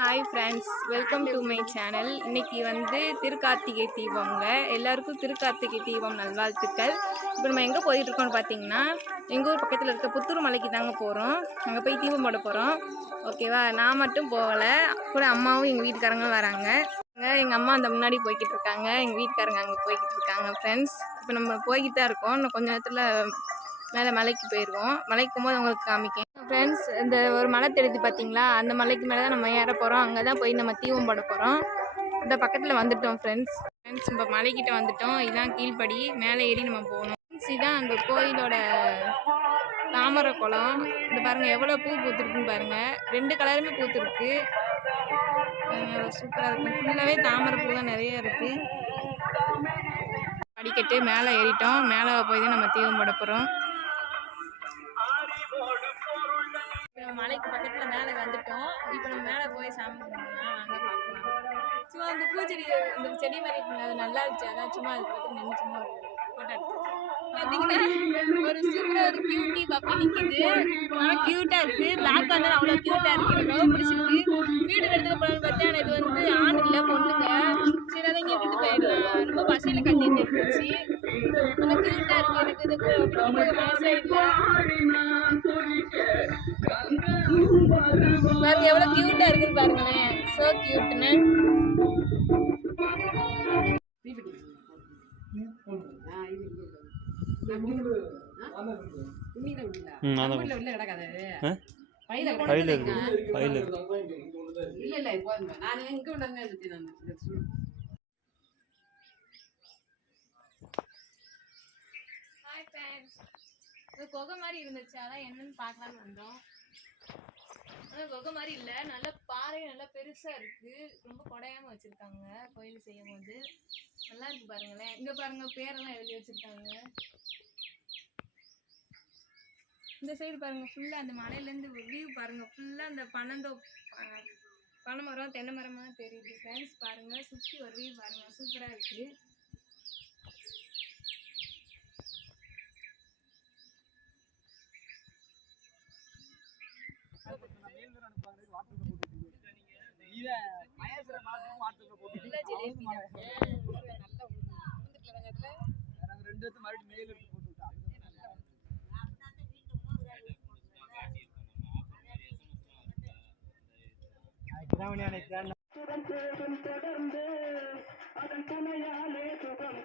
Hi friends, welcome to my channel. இன்றைக்கி வந்து திருக்கார்த்திகை தீபம்ங்க. எல்லாருக்கும் திருக்கார்த்திகை தீபம் நல்வாழ்த்துக்கள். இப்போ நம்ம எங்கே போயிட்டுருக்கோம்னு பார்த்தீங்கன்னா, எங்கள் ஊர் பக்கத்தில் இருக்க புத்தூர் மலைக்கு தாங்க போகிறோம். அங்கே போய் தீபம் போட போகிறோம். ஓகேவா? நான் மட்டும் போகலை, கூட அம்மாவும் எங்கள் வீட்டுக்காரங்களும் வராங்க. எங்கள் அம்மா அந்த முன்னாடி போய்கிட்டு இருக்காங்க, எங்கள் வீட்டுக்காரங்க அங்கே போய்கிட்டு இருக்காங்க. ஃப்ரெண்ட்ஸ், இப்போ நம்ம போய்கிட்டு தான் இருக்கோம். இன்னும் கொஞ்சம் நேரத்தில் மேலே மலைக்கு போயிடுவோம். மலைக்கு போகும்போது உங்களுக்கு காமிக்கேன். ஃப்ரெண்ட்ஸ், இந்த ஒரு மலை தெரியுது பார்த்தீங்களா? அந்த மலைக்கு மேலே தான் நம்ம ஏற போகிறோம். அங்கே தான் போய் நம்ம தீபம் போட போகிறோம். இந்த பக்கத்தில் வந்துட்டோம் ஃப்ரெண்ட்ஸ். இப்போ மலைக்கிட்ட வந்துட்டோம். இதுதான் கீழ்படி, மேலே ஏறி நம்ம போகணும். இதுதான் அந்த கோயிலோட தாமரை குளம். இந்த பாருங்கள் எவ்வளோ பூ பூத்துருக்குன்னு பாருங்கள். 2 கலருமே பூத்துருக்கு. சூப்பராக இருக்கும். ஃபுல்லாகவே தாமரை பூ தான் நிறைய இருக்குது. படிக்கட்டு மேலே ஏறிட்டோம். மேலே போய் தான் நம்ம தீபம் போட போகிறோம். மலைக்கு பக்கத்தில் மேலே வந்துட்டோம். இப்போ நம்ம மேலே போய் சாமி கும்பிடலாம். வாங்க பார்க்கலாம். சும்மா அந்த பூச்செடி, இந்த செடி மாதிரி அது நல்லா இருந்துச்சு. அதான் சும்மா அது பக்கத்தில் நின்று சும்மா ஒரு ஃபோட்டோ எடுத்து பார்த்தீங்கன்னா ஒரு சூப்பராக ஒரு கியூட்டி பப்பி நிற்கிது. ஆனால் க்யூட்டாக இருக்குது. பிளாக் வந்தாலும் அவ்வளோ க்யூட்டாக இருக்குது. எனக்கு ரொம்ப பிடிச்சிருக்கு. வீடு எடுத்துகிட்டு போகலான்னு பார்த்தா ஆனால் இது வந்து ஆண் இல்லை, பொண்ணுங்க. சரி, அதை இங்கே விட்டுட்டு போயிடலாம். ரொம்ப பசியில் கத்திட்டு இருந்துச்சு. ஆனால் க்யூட்டாக இருக்குது. எனக்கு இது மனசே இல்லை. பாருங்க எவ்வளோ க்யூட்டா இருக்குன்னு பாருங்களேன். சோ க்யூட்னு. கொகை மாதிரி இருந்துச்சு, அதான் என்னன்னு பார்க்கலான்னு வந்தோம். ஆனால் கொகை மாதிரி இல்லை, நல்ல பாறையும் நல்லா பெருசாக இருக்குது. ரொம்ப குடையாமல் வச்சுருக்காங்க. கோயில் செய்யும் போது நல்லா இருக்குது பாருங்களேன். இங்கே பாருங்கள், பேரெல்லாம் எழுதி வச்சுருக்காங்க. இந்த சைடு பாருங்கள், ஃபுல்லாக அந்த மலையிலேருந்து வியூ பாருங்கள். ஃபுல்லாக அந்த பனை மரம், தென்னை மரமாக தெரியுது. ஃப்ரெண்ட்ஸ் பாருங்கள், சுற்றி ஒரு வியூ பாருங்கள். சூப்பராக இருக்குது. தொடர்ந்து அதன் துணையாலே சுகம்